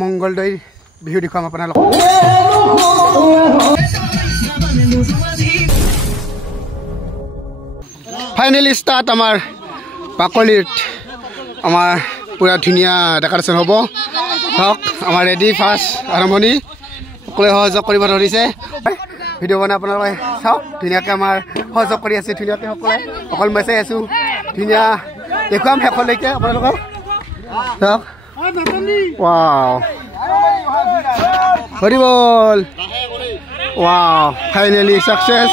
মংগলদৈ বিহু দেখুৱাম আপোনালোকক finally start আমাৰ পাকলিত আমাৰ পুৰা ধুনীয়া ডেকৰেশ্যন হ'ব হওক আমাৰ ৰেডি ফাৰ্ষ্ট আৰম্ভণি সকলোৱে সহযোগ কৰিব ধৰিছে ভিডিঅ' বনাই আপোনালোকে চাওক ধুনীয়াকৈ আমাৰ সহযোগ কৰি আছে ধুনীয়াকৈ সকলোৱে অকল মই চাই আছোঁ ধুনীয়া দেখুৱাম শেষলৈকে আপোনালোকক চাওক ৱাও হৰি বল ৱাও ফাইনেলি সাকসেস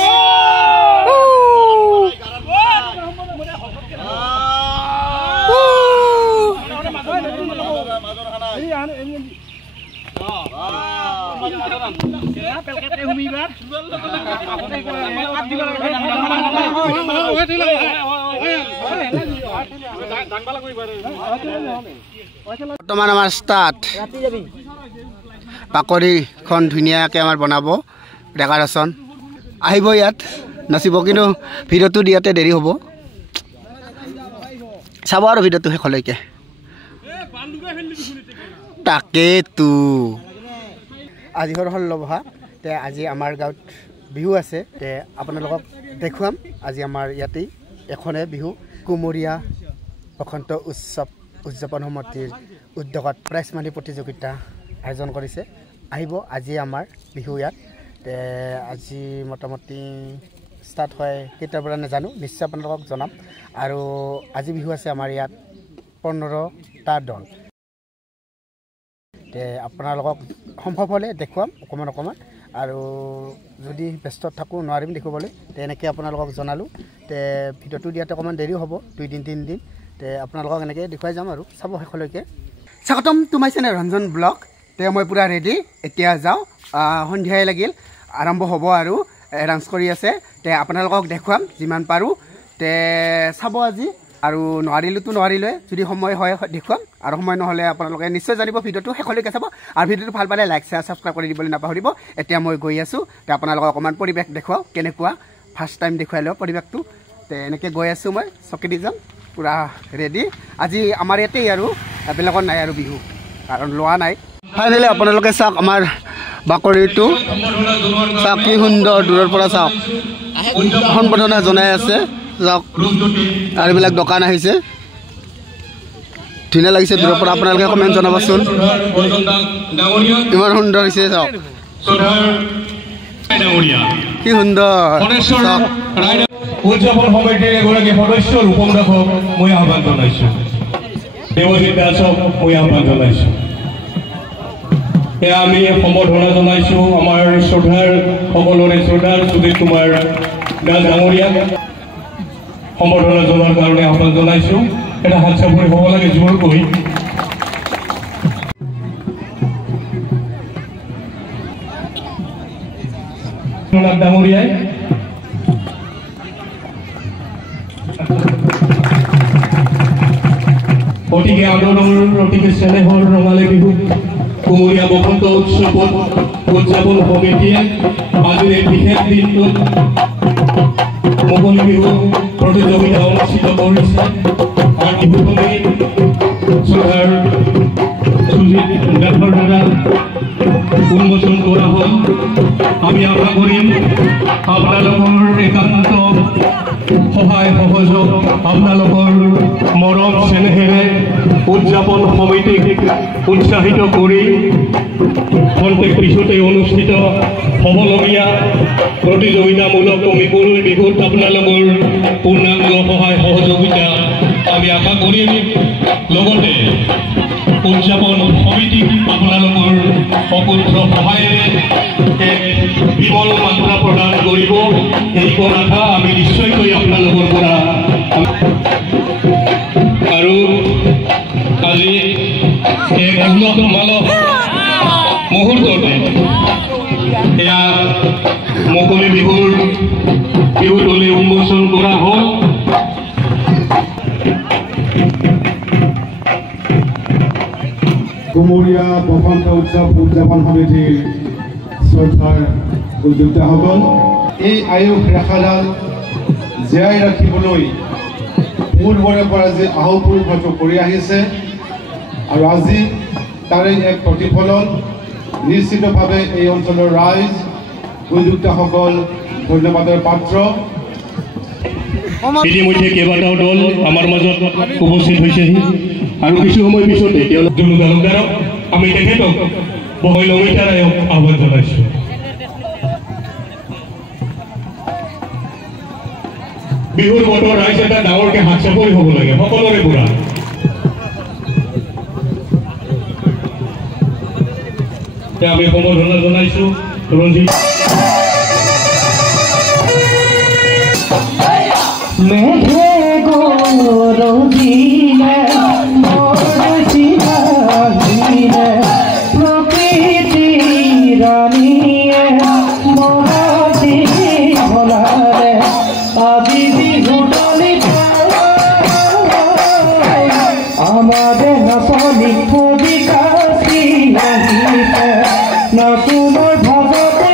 বৰ্তমান আমাৰ ষ্টাৰ্ট পাকৰিখন ধুনীয়াকৈ আমাৰ বনাব ডেকৰেশ্যন আহিব ইয়াত নাচিব কিন্তু ভিডিঅ'টো দিয়াতে দেৰি হ'ব চাব আৰু ভিডিঅ'টো শেষলৈকে তাকেতো আজি হ'ল 16 বহা তে আজি আমাৰ গাঁৱত বিহু আছে তে আপোনালোকক দেখুৱাম আজি আমাৰ ইয়াতেই এখনে বিহু কুমৰীয়া বসন্ত উৎসৱ উদযাপন সমিতিৰ উদ্যোগত প্ৰাইজ মানি প্ৰতিযোগিতা আয়োজন কৰিছে আহিব আজি আমাৰ বিহু ইয়াত তে আজি মোটামুটি ষ্টাৰ্ট হয় কেইটাৰ পৰা নাজানো নিশ্চয় আপোনালোকক জনাম আৰু আজি বিহু আছে আমাৰ ইয়াত 15টা দল তে আপোনালোকক সম্ভৱ হ'লে দেখুৱাম অকণমান আৰু যদি ব্যস্ত থাকোঁ নোৱাৰিম দেখিবলৈ তে এনেকৈ আপোনালোকক জনালোঁ তে ভিডিঅ'টো দিয়াতে অকণমান দেৰি হ'ব 2 দিন 3 দিন তে আপোনালোকক এনেকৈ দেখুৱাই যাম আৰু চাব শেষলৈকে স্বাগতম তোমাৰ চেনেল ৰঞ্জন ব্লগ তে মই পুৰা ৰেডি এতিয়া যাওঁ সন্ধিয়াই লাগিল আৰম্ভ হ'ব আৰু ডান্স কৰি আছে তে আপোনালোকক দেখুৱাম যিমান পাৰোঁ তে চাব আজি আৰু নোৱাৰিলোতো নোৱাৰিলে যদি সময় হয় দেখুৱাম আৰু সময় নহ'লে আপোনালোকে নিশ্চয় জানিব ভিডিঅ'টো শেষলৈকে চাব আৰু ভিডিঅ'টো ভাল পালে লাইক শ্বেয়াৰ ছাবস্ক্ৰাইব কৰি দিবলৈ নাপাহৰিব এতিয়া মই গৈ আছোঁ তে আপোনালোকক অকণমান পৰিৱেশ দেখুৱাওঁ কেনেকুৱা ফাৰ্ষ্ট টাইম দেখুৱাই লওঁ পৰিৱেশটো তে এনেকৈ গৈ আছোঁ মই চকী দি যাম পুৰা ৰেডি আজি আমাৰ ইয়াতেই আৰু বেলেগত নাই আৰু বিহু কাৰণ লোৱা নাই ফাইনেলি আপোনালোকে চাওক আমাৰ বাকৰিটো চাওক কি সুন্দৰ দূৰৰ পৰা চাওক সম্বৰ্ধনা জনাই আছে যাওক আৰু এইবিলাক দোকান আহিছে ধুনীয়া লাগিছে দূৰৰ পৰা আপোনালোকে কমেণ্ট জনাবচোন ইমান সুন্দৰ হৈছে চাওক কি সুন্দৰ উদযাপন সমিতিৰ এগৰাকী সদস্য ৰূপম দাসক মই আহ্বান জনাইছোঁ দেৱজিৎ দাসক মই আহ্বান জনাইছোঁ এয়া আমি সম্বৰ্ধনা জনাইছোঁ আমাৰ শ্ৰদ্ধাৰ সকলোৰে শ্ৰদ্ধাৰ সুদীপ কুমাৰ দাস ডাঙৰীয়াক সম্বৰ্ধনা জনোৱাৰ কাৰণে আহ্বান জনাইছোঁ এটা হাত চাপৰি হ'ব লাগে জোৰকৈ ডাঙৰীয়াই অতিকে আদৰৰ অতিকে চেনেহৰ ৰঙালী বিহু কুমৰীয়া বসন্ত উৎসৱত উদযাপন সমিতিয়ে আজিৰ এই বিশেষ দিনটোত মুকলি বিহু প্ৰতিযোগিতা অনুষ্ঠিত কৰিছে আৰু বিহু কমিটি চৰকাৰ সুজিত দাসৰ দ্বাৰা উন্মোচন কৰা হ'ল আমি আশা কৰিম আপোনালোকৰ একান্ত সহায় সহযোগ আপোনালোকৰ মৰম চেনেহেৰে উদযাপন সমিতিক উৎসাহিত কৰি খন্তেক পিছতে অনুষ্ঠিত হ'বলগীয়া প্ৰতিযোগিতামূলক মুকলি বিহুত আপোনালোকৰ পূৰ্ণাংগ সহায় সহযোগিতা আমি আশা কৰিম লগতে উদযাপন সমিতিক আপোনালোকৰ অকুণ্ঠ সহায়েৰে এক বিমল মাত্ৰা প্ৰদান কৰিব এই কথা আমি নিশ্চয়কৈ আপোনালোকৰ পৰা আৰু আজি এক উন্নত মানৱ মুহূৰ্ততে এয়া মুকলি বিহুৰ বিহুতলী উন্মোচন কৰা হ'ল কুমৰীয়া বসন্ত উৎসৱ উদযাপন সমিতিৰ শ্ৰদ্ধাৰ উদ্যোক্তাসকল এই আয়ুস ৰেখাডাল জীয়াই ৰাখিবলৈ পূৰ্বৰে পৰা যে আহুপুৰুষাৰ্থ কৰি আহিছে আৰু আজি তাৰে এক প্ৰতিফলন নিশ্চিতভাৱে এই অঞ্চলৰ ৰাইজ উদ্যোক্তাসকল ধন্যবাদৰ পাত্ৰ। ইতিমধ্যে কেইবাটাও দল আমাৰ মাজত উপস্থিত হৈছেহি আৰু কিছু সময় পিছতে জুনু তালুকদাৰক আমি তেখেতক বহল অমিতাৰে আহ্বান জনাইছোঁ। বিহুৰ বতৰ ৰাইজ এটা ডাঙৰকৈ হাত চাপৰি হ'ব লাগে সকলোৰে পৰা। আমি সম্বৰ্ধনা জনাইছোঁ ৰঞ্জিত মেঘে গৌৰৱিলে মৰচিলে প্ৰকৃতি ৰাণীয়ে মৰতি ভলাৰে আজি বিহু দলিত আমাৰে নচলি বিকাশী আহিছে নতুনৰ ভাগতে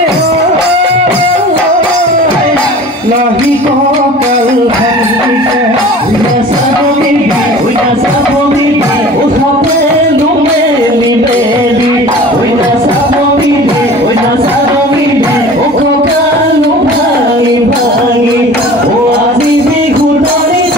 লাহি ককাল ভাঙিছে উঠাতে লুমেলি বেলি ককাল ভাঙি ভাঙি আজি বিহু দলিত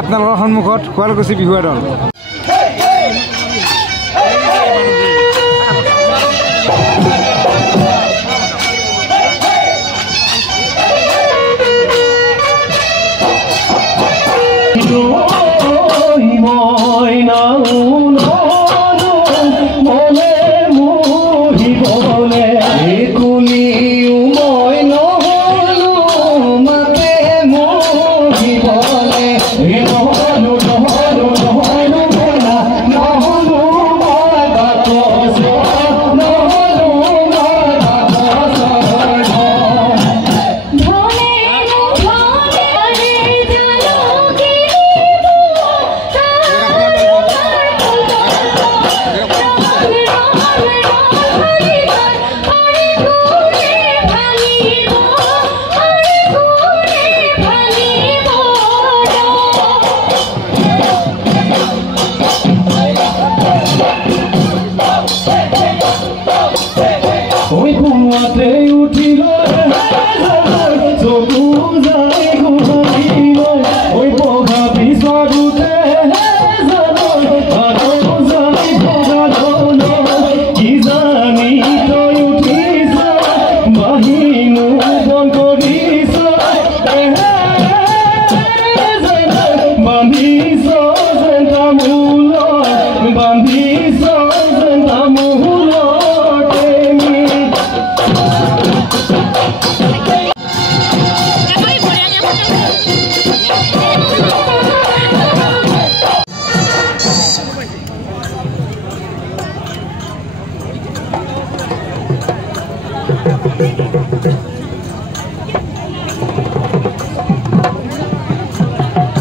আপোনালোকৰ সন্মুখত শুৱালকুছি বিহুৱা দল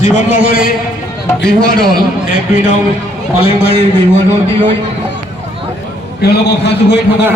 জীৱন নগৰী বিহুৱা দল 1-2 নং পালেংবাৰীৰ বিহুৱা দলটিলৈ তেওঁলোকক সাজু হৈ থকাৰ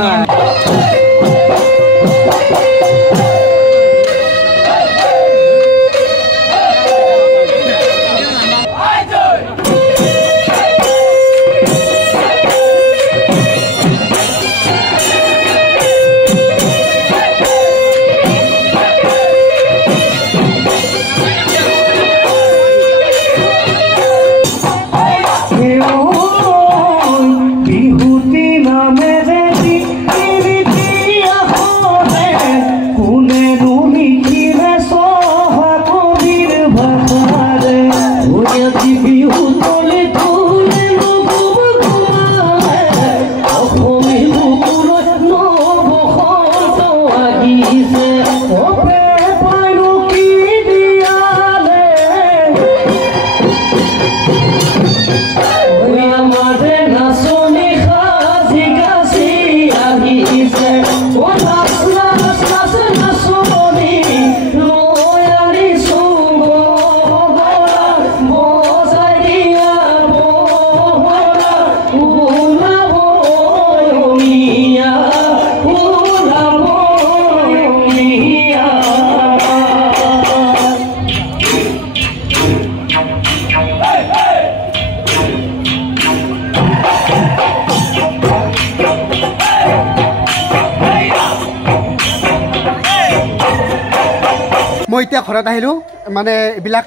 মই এতিয়া ঘৰত আহিলোঁ মানে এইবিলাক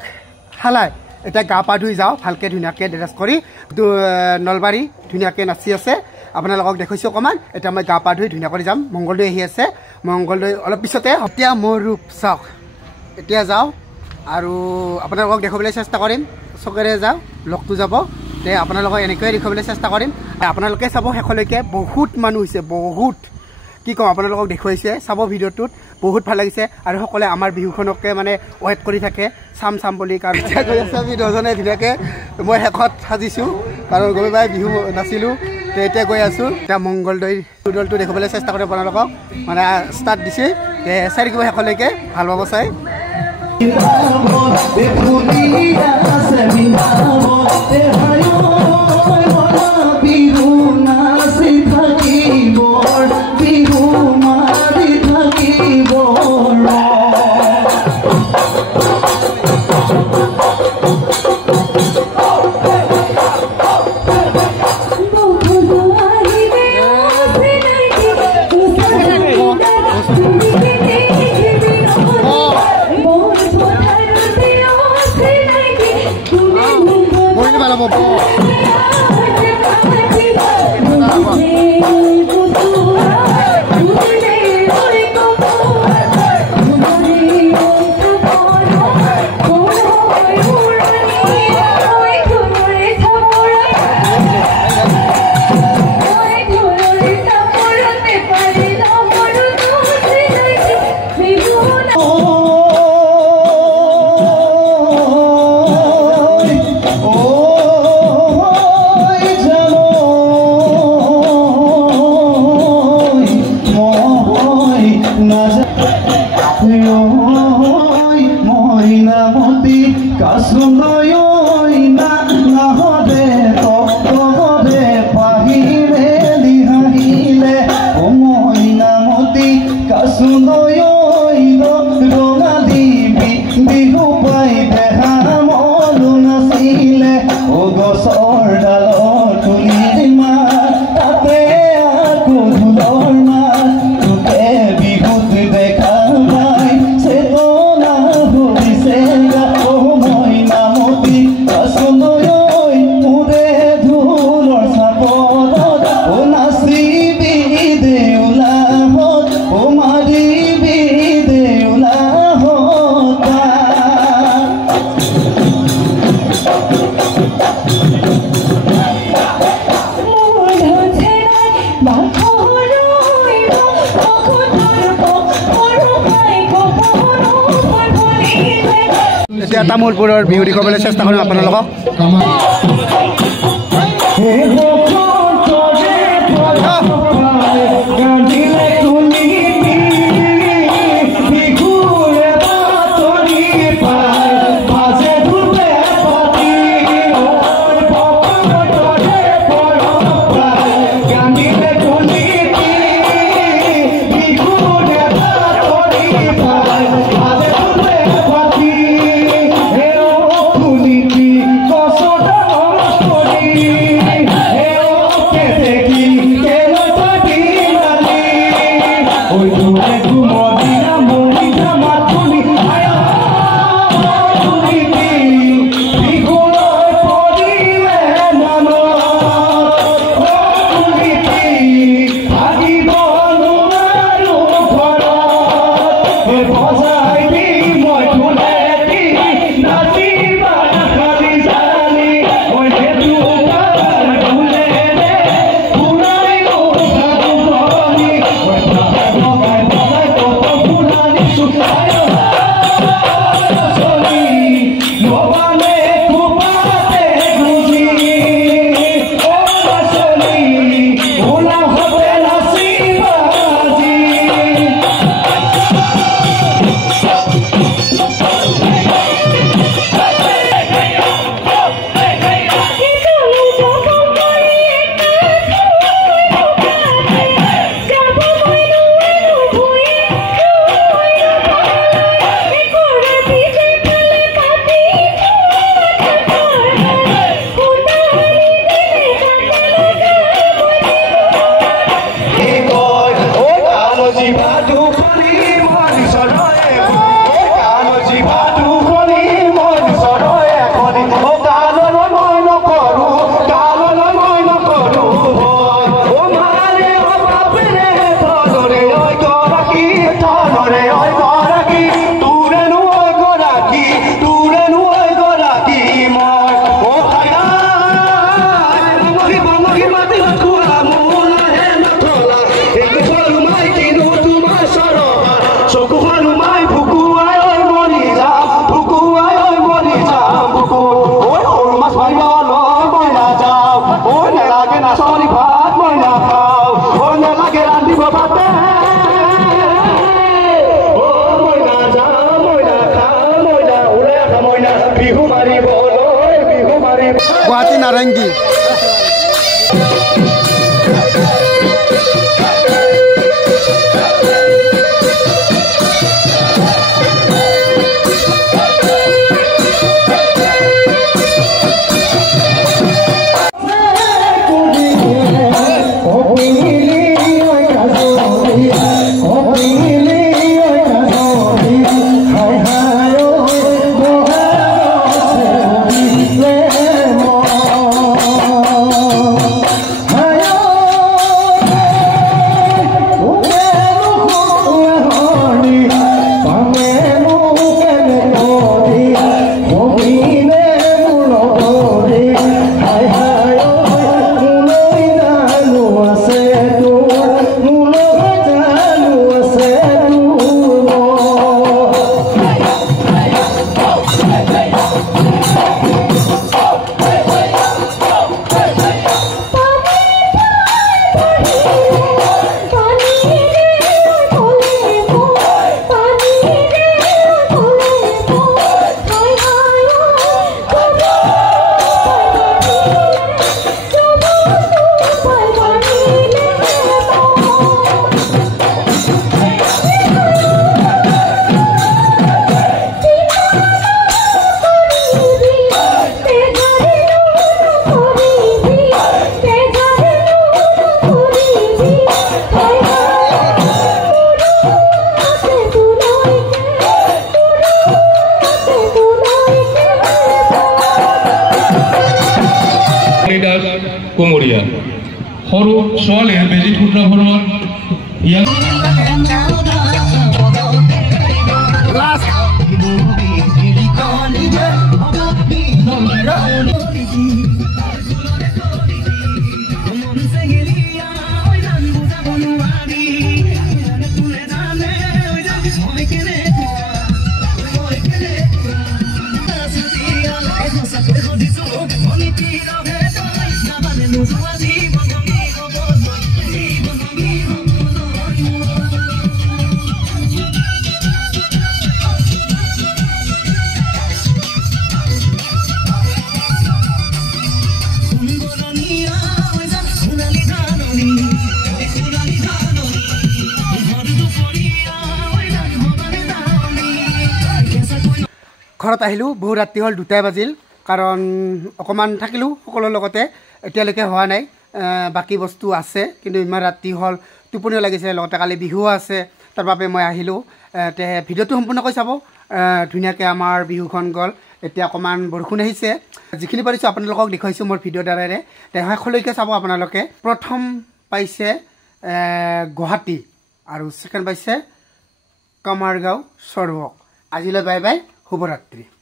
হালাই এতিয়া গা পা ধুই যাওঁ ভালকৈ ধুনীয়াকৈ ড্ৰেছ কৰি নলবাৰী ধুনীয়াকৈ নাচি আছে আপোনালোকক দেখুৱাইছোঁ অকণমান এতিয়া মই গা পা ধুই ধুনীয়াকৈ যাম মংগলদৈ আহি আছে মংগলদৈ অলপ পিছতে এতিয়া মোৰ ৰূপ চাওক এতিয়া যাওঁ আৰু আপোনালোকক দেখুৱাবলৈ চেষ্টা কৰিম চকেৰে যাওঁ লগটো যাব তে আপোনালোকক এনেকৈয়ে দেখুৱাবলৈ চেষ্টা কৰিম আপোনালোকে চাব শেষলৈকে বহুত মানুহ হৈছে বহুত কি কওঁ আপোনালোকক দেখুৱাইছে চাব ভিডিঅ'টোত বহুত ভাল লাগিছে আৰু সকলোৱে আমাৰ বিহুখনকে মানে ৱেইট কৰি থাকে চাম বুলি কাৰণ এতিয়া গৈ আছে আমি দুজনে ধুনীয়াকৈ মই শেষত সাজিছোঁ কাৰণ গৈ পাই বিহু নাচিলোঁ এতিয়া গৈ আছোঁ এতিয়া মংগলদৈ দলটো দেখুৱাবলৈ চেষ্টা কৰিম আপোনালোকক মানে ষ্টাৰ্ট দিছে চাই থাকিব শেষলৈকে ভাল পাব চাই এতিয়া তামোলপুৰৰ বিহু দেখুৱাবলৈ চেষ্টা কৰিম আপোনালোকক গুৱাহাটী নাৰেংগী কুমৰীয়া সৰু ছোৱালীয়ে বেজী সূত্ৰ ভৰত ইয়াক ঘৰত আহিলোঁ বহু ৰাতি হ'ল 2টা বাজিল কাৰণ অকণমান থাকিলোঁ সকলোৰ লগতে এতিয়ালৈকে হোৱা নাই বাকী বস্তু আছে কিন্তু ইমান ৰাতি হ'ল টোপনিও লাগিছে লগতে কালি বিহু আছে তাৰ বাবে মই আহিলোঁ তে ভিডিঅ'টো সম্পূৰ্ণকৈ চাব ধুনীয়াকৈ আমাৰ বিহুখন গ'ল এতিয়া অকণমান বৰষুণ আহিছে যিখিনি পাৰিছোঁ আপোনালোকক দেখুৱাইছোঁ মোৰ ভিডিঅ' দ্বাৰাৰে তে শেষলৈকে চাব আপোনালোকে প্ৰথম পাইছে গুৱাহাটী আৰু ছেকেণ্ড পাইছে কামাৰগাঁও সৰভক আজিলৈ বাই বাই শুভৰাত্ৰি।